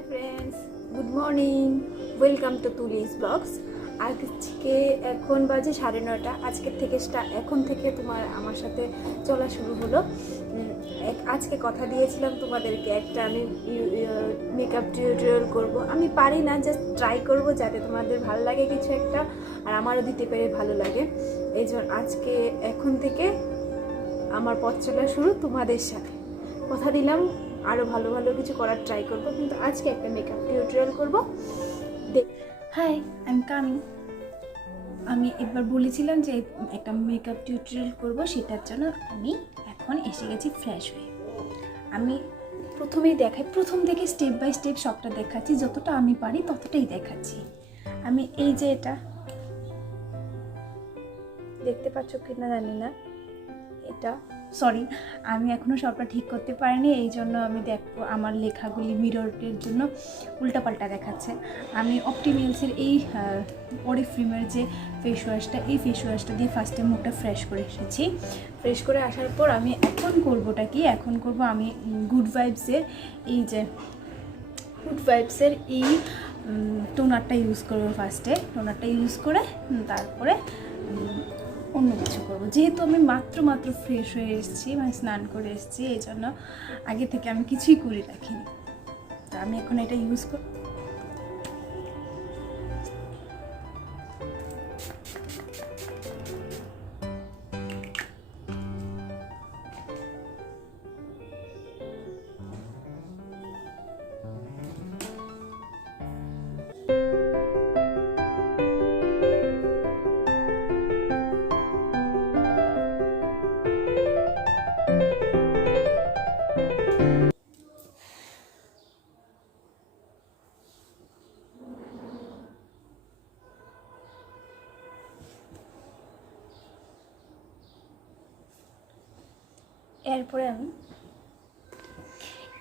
High friends, good morning, welcome to Tuli's blogs. আজকে এখন বাজে 9:30। আজকের থেকে এখন থেকে আমার সাথে চলা শুরু হলো। আজকে কথা দিয়েছিলাম তোমাদেরকে একটা আমি মেকআপ টিউটোরিয়াল করব। আমি পারি না, জাস্ট ট্রাই করব যাতে তোমাদের ভালো লাগে কিছু একটা, আর আমারও দিতে পেরে ভালো লাগে। এই জন্য আজকে এখন থেকে আমার পথ চলা শুরু তোমাদের সাথে। কথা দিলাম আরও ভালো ভালো কিছু করার ট্রাই করব, কিন্তু আজকে একটা মেকআপ টিউটোরিয়াল করব। Hi, I am coming. আমি একবার বলেছিলাম যে একটা মেকআপ টিউটোরিয়াল করব, সেটার জন্য আমি এখন এসে গেছি ফ্রেশ হয়ে। আমি প্রথমেই দেখাই, প্রথম থেকে স্টেপ বাই স্টেপ সবটা দেখাচ্ছি, যতটা আমি পারি ততটাই দেখাচ্ছি। আমি এই যে এটা দেখতে পাচ্ছ কিনা জানি না, এটা সরি, আমি এখনও সবটা ঠিক করতে পারিনি, এই জন্য আমি দেখবো আমার লেখাগুলি মিররের জন্য উল্টাপাল্টা দেখাচ্ছে। আমি অপটিমিয়ালসের এই অরিফ্লেমের যে ফেস ওয়াশটা, এই ফেস ওয়াশটা দিয়ে ফার্স্টে মুখটা ফ্রেশ করে এসেছি। ফ্রেশ করে আসার পর আমি এখন করবোটা কি, এখন করব আমি গুড ভাইবসের এই টোনারটা ইউজ করবো। ফার্স্টে টোনারটা ইউজ করে তারপরে অন্য কিছু করবো। যেহেতু আমি মাত্র ফ্রেশ হয়ে এসেছি, মানে স্নান করে এসেছি, এই জন্য আগে থেকে আমি কিছুই করে রাখিনি। তো আমি এখন এটা ইউজ করব।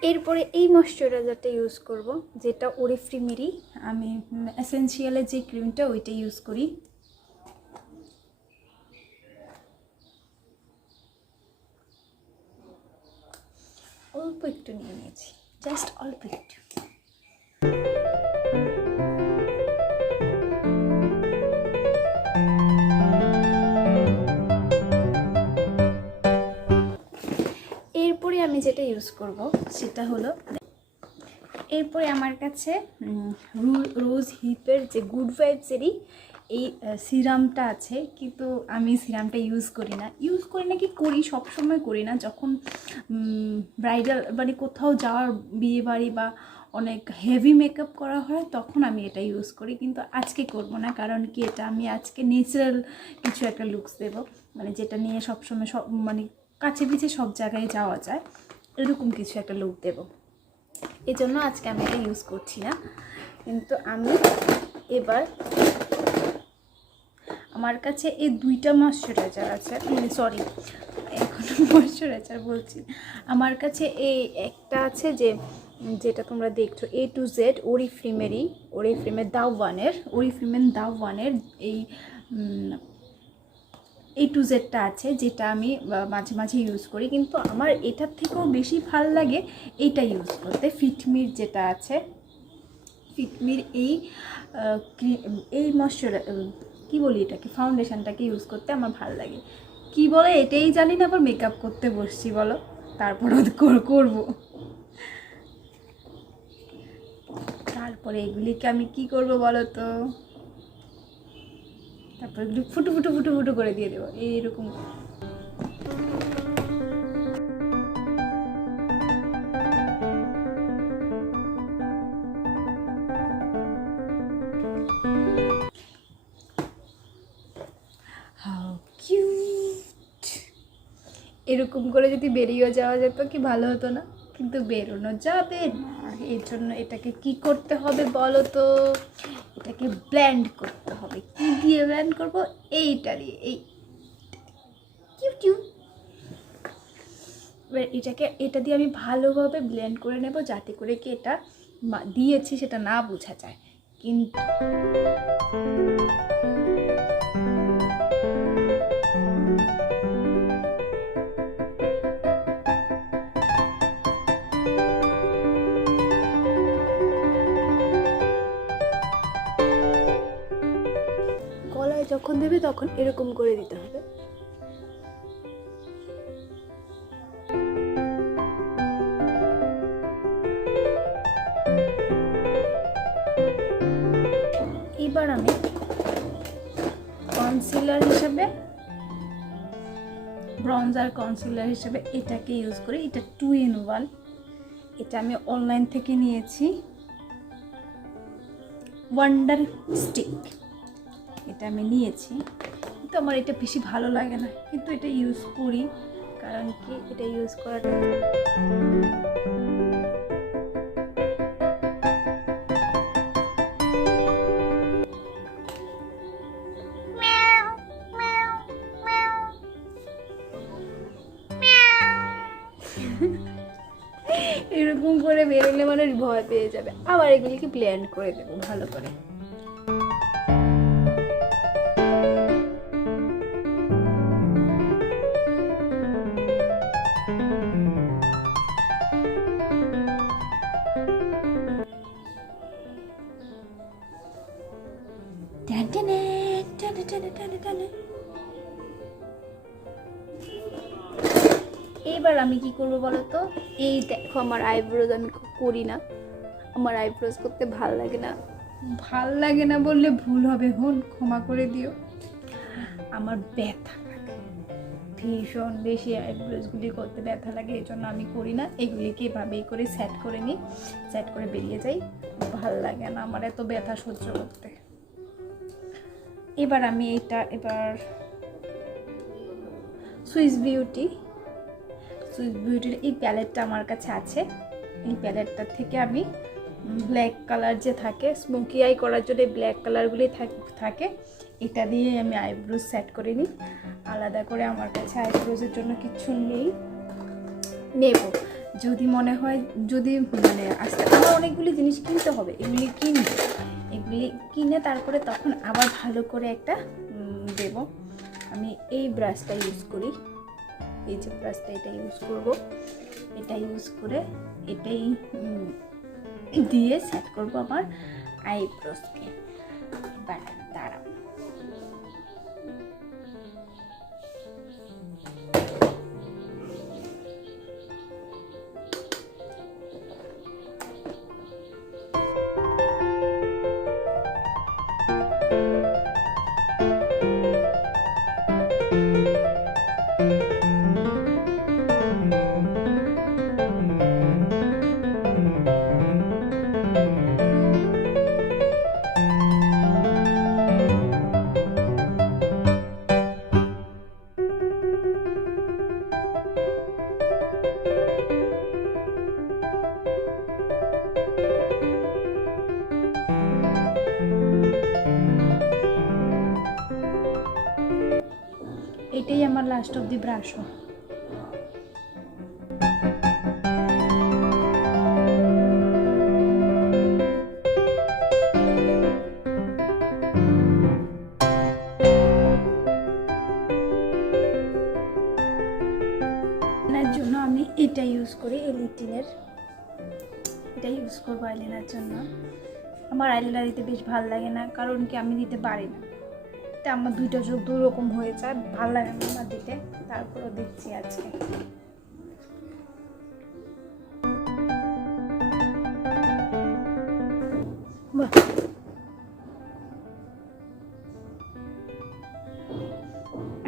এরপরে এই ময়শ্চারাইজারটা ইউজ করব, যেটা অরিফ্লেমেরই। আমি এসেনশিয়ালের যে ক্রিমটা ওইটা ইউজ করি। অল্প একটু নিয়ে নিয়েছি, জাস্ট অল্প একটু। এরপরে আমি যেটা ইউজ করব সেটা হলো, এরপরে আমার কাছে রোজ হিপের যে গুড ভাইবসেরই এই সিরামটা আছে, কিন্তু আমি সিরামটা ইউজ করি না কি করি, সবসময় করি না। যখন ব্রাইডাল মানে কোথাও যাওয়ার বিয়ে বাড়ি বা অনেক হেভি মেকআপ করা হয় তখন আমি এটা ইউজ করি, কিন্তু আজকে করব না। কারণ কি, এটা আমি আজকে ন্যাচারাল কিছু একটা লুকস দেব, মানে যেটা নিয়ে সবসময় মানে কাছে পিছে সব জায়গায় যাওয়া যায়, এরকম কিছু একটা লুক দেব। এই জন্য আজকে আমি এটা ইউজ করছি না। কিন্তু আমি এবার আমার কাছে এই দুইটা ময়শ্চারাইজার আছে, সরি এখনো ময়শ্চারাইজার বলছি। আমার কাছে এই একটা আছে যেটা তোমরা দেখছো A to Z অরিফ্লেমের দাওয়ানের এই A to Zটা আছে, যেটা আমি মাঝে মাঝে ইউজ করি। কিন্তু আমার এটার থেকেও বেশি ভালো লাগে এইটা ইউজ করতে, ফিটমির যেটা আছে, ফিটমির এই কী বলি এটাকে, ফাউন্ডেশনটাকে ইউজ করতে আমার ভালো লাগে। কি বলে এটাই জানি না, আবার মেকআপ করতে বসছি বলো, তারপরও করবো। তারপরে এগুলিকে আমি কি করব বলো তো, তারপর এগুলি ফুটো করে দিয়ে দেবো এইরকম। এরকম করে যদি বেরিয়েও যাওয়া যেত কি ভালো হতো না, কিন্তু বেরোনো যাবে না। এর জন্য এটাকে কি করতে হবে বলো তো, এটাকে ব্লেন্ড করতে হবে। কি দিয়ে ব্লেন্ড করব? এইটা দিয়ে, এই এবার এটা দিয়ে আমি ভালোভাবে ব্লেন্ড করে নেব, যাতে করে কি এটা দিয়েছি সেটা না বোঝা যায়। কিন্তু যখন দেবে তখন এরকম করে দিতে হবে। এবার আমি কনসিলার হিসেবে, ব্রঞ্জার কনসিলার হিসেবে এটাকে ইউজ করি। এটা 2-in-1, এটা আমি অনলাইন থেকে নিয়েছি, ওয়ান্ডার স্টিক এটা আমি নিয়েছি। কিন্তু আমার এটা বেশি ভালো লাগে না, কিন্তু এটা ইউজ করি। কারণ কি, এটা ইউজ করাটা এরকম করে বেরোলে মানুষ ভয় পেয়ে যাবে। আবার এগুলিকে ব্লেন্ড করে দেবো ভালো করে। এবার আমি কি করবো বলো তো, এই দেখো আমার আইব্রোজ আমি করি না, আমার আইব্রোজ করতে ভাল লাগে না। ভাল লাগে না বললে ভুল হবে, হন ক্ষমা করে দিও। আমার ব্যথা লাগে ভীষণ বেশি, আইব্রোজগুলি করতে ব্যথা লাগে, এই জন্য আমি করি না। এগুলিকে এভাবেই করে সেট করে নিই, সেট করে বেরিয়ে যাই। ভাল লাগে না আমার এত ব্যথা সহ্য করতে। এবার আমি এবার সুইস বিউটির এই প্যালেটটা আমার কাছে আছে। এই প্যালেটটা থেকে আমি ব্ল্যাক কালার যে থাকে, স্মোকি আই করার জন্য ব্ল্যাক কালারগুলি থাকে, এটা দিয়ে আমি আইব্রোজ সেট করে নিই। আলাদা করে আমার কাছে আইব্রোজের জন্য কিছু নেব যদি মনে হয়, যদি মানে আসতে আমার অনেকগুলি জিনিস কিনতে হবে, এগুলি কিনে তারপরে তখন আবার ভালো করে একটা দেব। আমি এই ব্রাশটা ইউজ করি, এই যে ব্রাশটা এটা ইউজ করব, এটা ইউজ করে এটাই দিয়ে সেট করব আমার আইব্রোজকে। এবার দাঁড়াও, এটাই আমার লাস্ট অফ দি ব্রাশ। জন্য আমি এটা ইউজ করি, এলিটিনের এটা ইউজ করবো আইলাইনার জন্য। আমার আইলাইনার দিতে বেশ ভালো লাগে না, কারণ কি আমি দিতে পারি না, এটা আমার দুইটা চোখ দুই রকম হয়ে যায়, ভালো লাগে না আমার দিতে। তারপরও দিচ্ছি আজকে।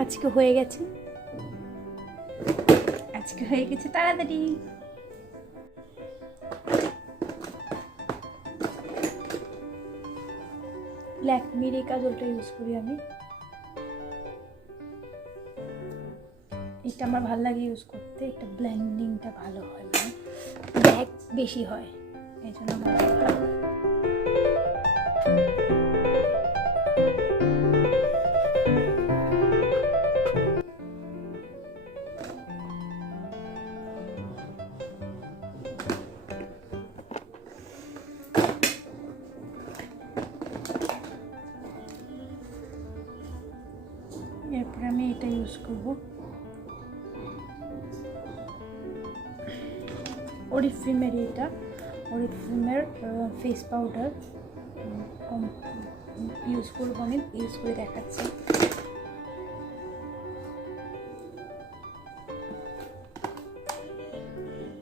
আজকে হয়ে গেছে, তাড়াতাড়ি। ল্যাকমির এই কাজলটা ইউজ করি আমি, এটা আমার ভালো লাগে ইউজ করতে, এটা ব্লেন্ডিংটা ভালো হয়, মানে ব্ল্যাক বেশি হয়, এই জন্য আমার ভালো লাগে। এরপরে আমি এটা ইউজ করব, অরিফ্লেমের ফেস পাউডার, ইউজ করবো, আমি ইউজ করে দেখাচ্ছি।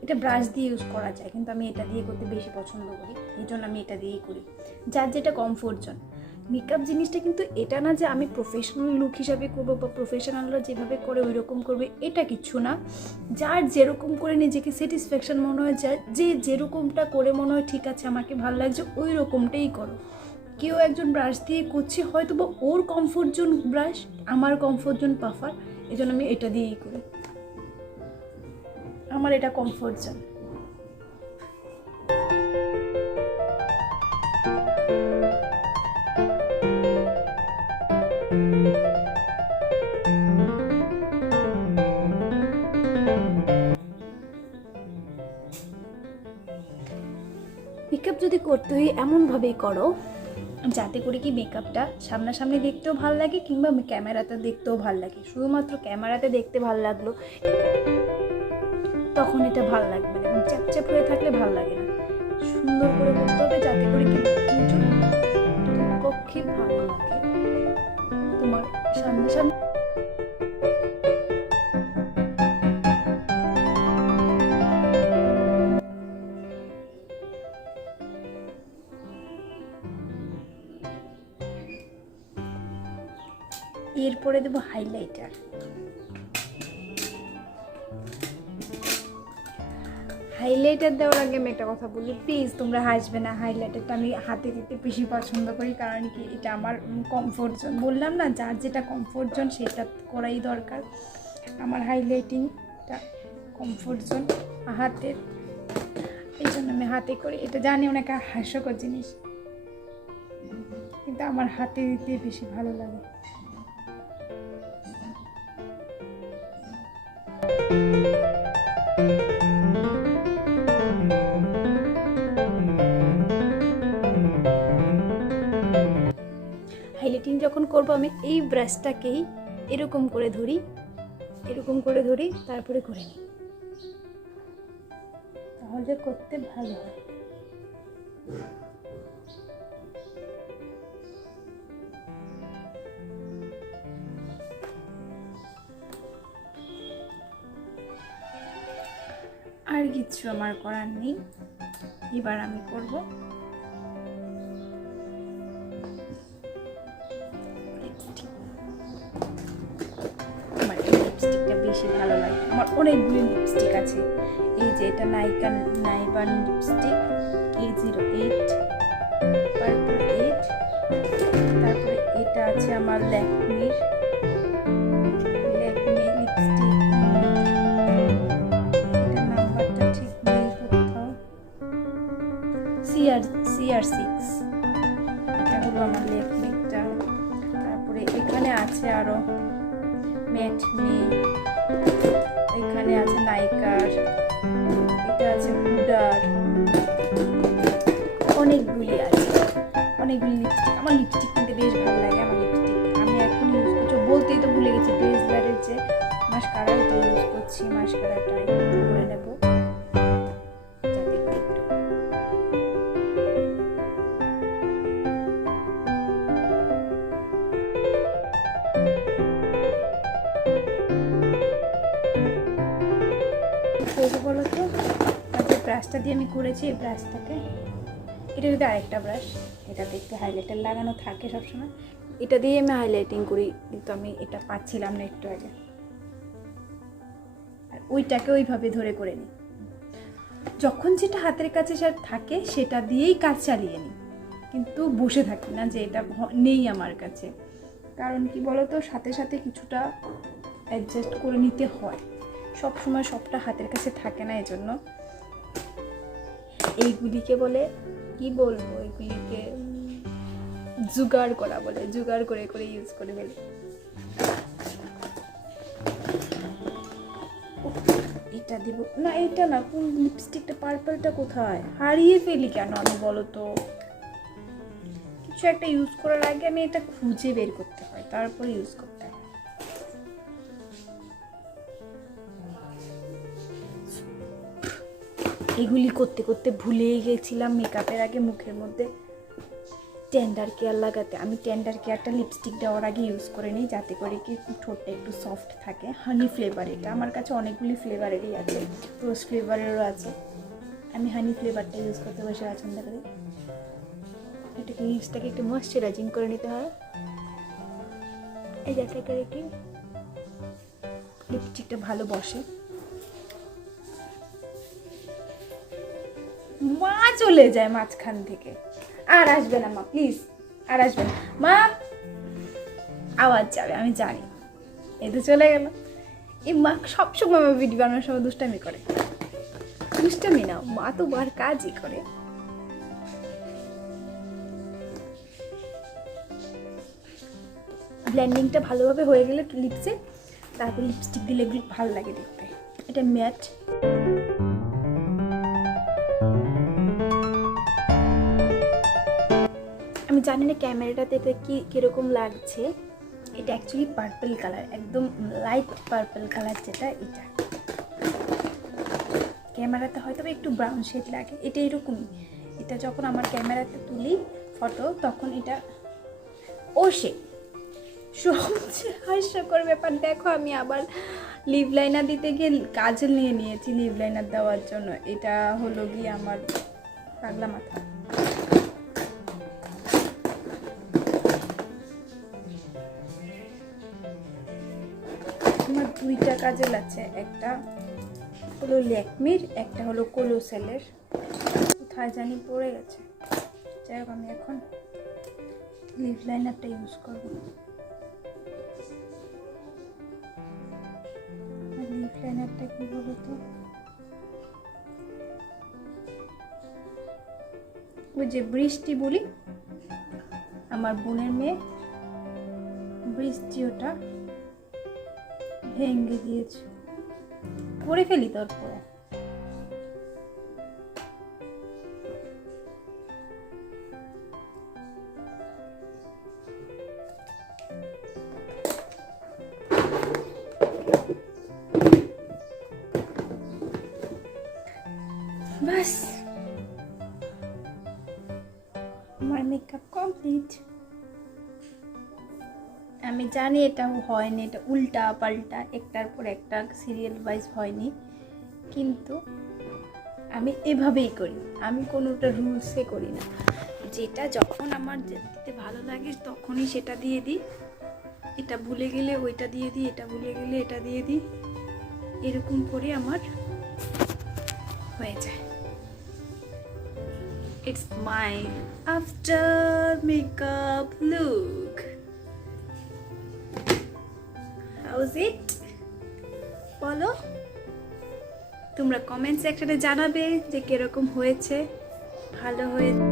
এটা ব্রাশ দিয়ে ইউজ করা যায়, কিন্তু আমি এটা দিয়ে করতে বেশি পছন্দ করি, এই জন্য আমি এটা দিয়েই করি। যার যেটা কমফোর্ট জোন। মেকআপ জিনিসটা কিন্তু এটা না যে আমি প্রফেশনাল লুক হিসাবে করবো বা প্রফেশনালরা যেভাবে করে ওই রকম করবে, এটা কিছু না। যার যেরকম করে নিজেকে স্যাটিসফ্যাকশন মনে হয়, যে যেরকমটা করে মনে হয় ঠিক আছে আমাকে ভালো লাগছে, ওই রকমটাই করো। কেউ একজন ব্রাশ দিয়ে করছে, হয়তো বা ওর কমফোর্ট জোন ব্রাশ, আমার কমফোর্ট জোন পাফার, এই জন্য আমি এটা দিয়েই করি, আমার এটা কমফোর্ট জোন। মেকআপ যদি করতে হয় এমনভাবেই করো যাতে করে কি মেকআপটা সামনাসামনি দেখতেও ভালো লাগে, কিংবা ক্যামেরাতে দেখতেও ভালো লাগে। শুধুমাত্র ক্যামেরাতে দেখতে ভালো লাগলো তখন এটা ভালো লাগবে না, এবং চ্যাপচ্যাপ হয়ে থাকলে ভালো লাগে না। সুন্দর করে করতে হবে যাতে করে কি পক্ষে ভালো লাগে তোমার সামনাসামনি। এরপরে দেবো হাইলাইটার। হাইলাইটার দেওয়ার আগে আমি একটা কথা বলি, প্লিজ তোমরা হাসবে না। হাইলাইটারটা আমি হাতে দিতে বেশি পছন্দ করি, কারণ কি এটা আমার কমফোর্ট জোন। বললাম না, যার যেটা কমফোর্ট জোন সেটা করাই দরকার। আমার হাইলাইটিংটা কমফোর্ট জোন হাতের, এই জন্য আমি হাতে করি। এটা জানি অনেক হাস্যকর জিনিস, কিন্তু আমার হাতে দিতে বেশি ভালো লাগে। হাইলাইটিং যখন করবো আমি এই ব্রাশটাকেই এরকম করে ধরি, তারপরে করে নিই, তাহলে করতে ভালো হয়। আর কিছু আমার করার নেই, এবার আমি করব আমার লিপস্টিকটা বেশি ভালো লাগে। আমার অনেকগুলি লিপস্টিক আছে, এই যে এটা নাইবার লিপস্টিক A08 পার্পল 8, তারপরে এটা আছে আমার ল্যাকমির লিপস্টিক, এটা নাম্বারটা ঠিক নেই কোথাও, CR6, এটা হলো আমার ল্যাকমিটা। তারপরে এখানে আছে আরো ম্যাট মি, এখানে আছে নাইকার, এটা আছে হুডার, অনেকগুলি আছে, অনেকগুলি লিপস্টিক। আমার লিপস্টিক কিনতে বেশ ভালো লাগে। আমার লিপস্টিক আমি এখন ইউজ করছি, বলতেই তো ভুলে গেছি, বেসলারের যে মাস্কারা এটা ইউজ করছি। মাস্কারাটা একটু করে নেব যাতে একটু বলো তো। আর যে ব্রাশটা দিয়ে আমি করেছি, এই ব্রাশটাকে, এটা যদি আরেকটা ব্রাশ, এটাতে একটু হাইলাইটার লাগানো থাকে সবসময়, এটা দিয়ে আমি হাইলাইটিং করি, কিন্তু আমি এটা পাচ্ছিলাম না একটু আগে, আর ওইটাকে ওইভাবে ধরে করে নিই। যখন যেটা হাতের কাছে থাকে সেটা দিয়েই কাজ চালিয়ে নিই, কিন্তু বসে থাকি না যে এটা নেই আমার কাছে। কারণ কি বলো তো, সাথে সাথে কিছুটা অ্যাডজাস্ট করে নিতে হয়, সব সময় সবটা হাতের কাছে থাকে না। এজন্য এইগুলিকে বলে, কি বলবো, এগুলিকে জোগাড় করা বলে, জোগাড় করে করে ইউজ করে ফেলি। এটা দিব না, এটা না, কোন লিপস্টিকটা, পার্পলটা কোথায় হারিয়ে ফেলি কেন আমি বলো তো। কিছু একটা ইউজ করার আগে আমি এটা খুঁজে বের করতে হয়, তারপরে ইউজ করতে হয়। এগুলি করতে করতে ভুলেই গেছিলাম মেকআপের আগে মুখের মধ্যে টেন্ডার কেয়ার লাগাতে। আমি টেন্ডার কেয়ারটা লিপস্টিক দেওয়ার আগে ইউজ করে নিই, যাতে করে কি ঠোঁটটা একটু সফট থাকে। হানি ফ্লেভার, এটা আমার কাছে অনেকগুলি ফ্লেভারেরই আছে, রোজ ফ্লেভারেরও আছে। আমি হানি ফ্লেভারটা ইউজ করতে বেশি পছন্দ করি। এটাকে লিপসটাকে একটু ময়শ্চারাইজিং করে নিতে হয়, এই যাতে করে কি লিপস্টিকটা ভালো বসে। মা চলে যায় মাঝখান থেকে, আর আসবে না মা, প্লিজ আর আসবে না মা, আওয়াজ যাবে আমি জানি। এই তো চলে গেল। এই মা সবসময় আমার ভিডিও বানানোর সময় দুষ্টামি করে। দুষ্টামি না, মা তো বার কাজই করে। ব্লেন্ডিংটা ভালোভাবে হয়ে গেলে লিপসে, তারপর লিপস্টিক দিলে ভালো লাগে দেখতে। এটা ম্যাট। আমি জানি না ক্যামেরাটাতে এটা কীরকম লাগছে। এটা অ্যাকচুয়ালি পার্পল কালার, একদম লাইট পার্পল কালার, যেটা এটা ক্যামেরাতে হয়তো একটু ব্রাউন শেড লাগে। এটা এরকমই, এটা যখন আমার ক্যামেরাতে তুলি ফটো, তখন এটা ওষে সবচেয়ে হাস্যকর ব্যাপার। দেখো আমি আবার লিপ লাইনার দিতে গিয়ে কাজল নিয়ে নিয়েছি লিপ লাইনার দেওয়ার জন্য। এটা হলো গিয়ে আমার পাগলা মাথা। আমার দুইটা কাজল আছে, একটা হলো ল্যাকমির, একটা হলো কোলোসেলের। কোথায় জানি পড়ে গেছে। যাই হোক, আমি এখন লিপ লাইনারটা ইউজ করব। লিপ লাইনারটা কি বলতো, ওই যে বৃষ্টি বলি, আমার বোনের মেয়ে বৃষ্টি, ওটা ভেঙে দিয়েছে। করে ফেলি তারপরে। বাস, আমার মেকআপ কমপ্লিট। আমি জানি এটা হয়নি, এটা উল্টা পাল্টা একটার পর একটা সিরিয়াল ওয়াইজ হয়নি, কিন্তু আমি এভাবেই করি। আমি কোনোটা রুলসে করি না, যেটা যখন আমার দিতে ভালো লাগে তখনই সেটা দিয়ে দিই। এটা ভুলে গেলে ওইটা দিয়ে দিই, এটা ভুলে গেলে এটা দিয়ে দিই, এরকম করে আমার হয়ে যায়। It's my after makeup look. How's it? বলো, তোমরা কমেন্ট সেকশনে জানাবে যে কিরকম হয়েছে। ভালো হয়েছে।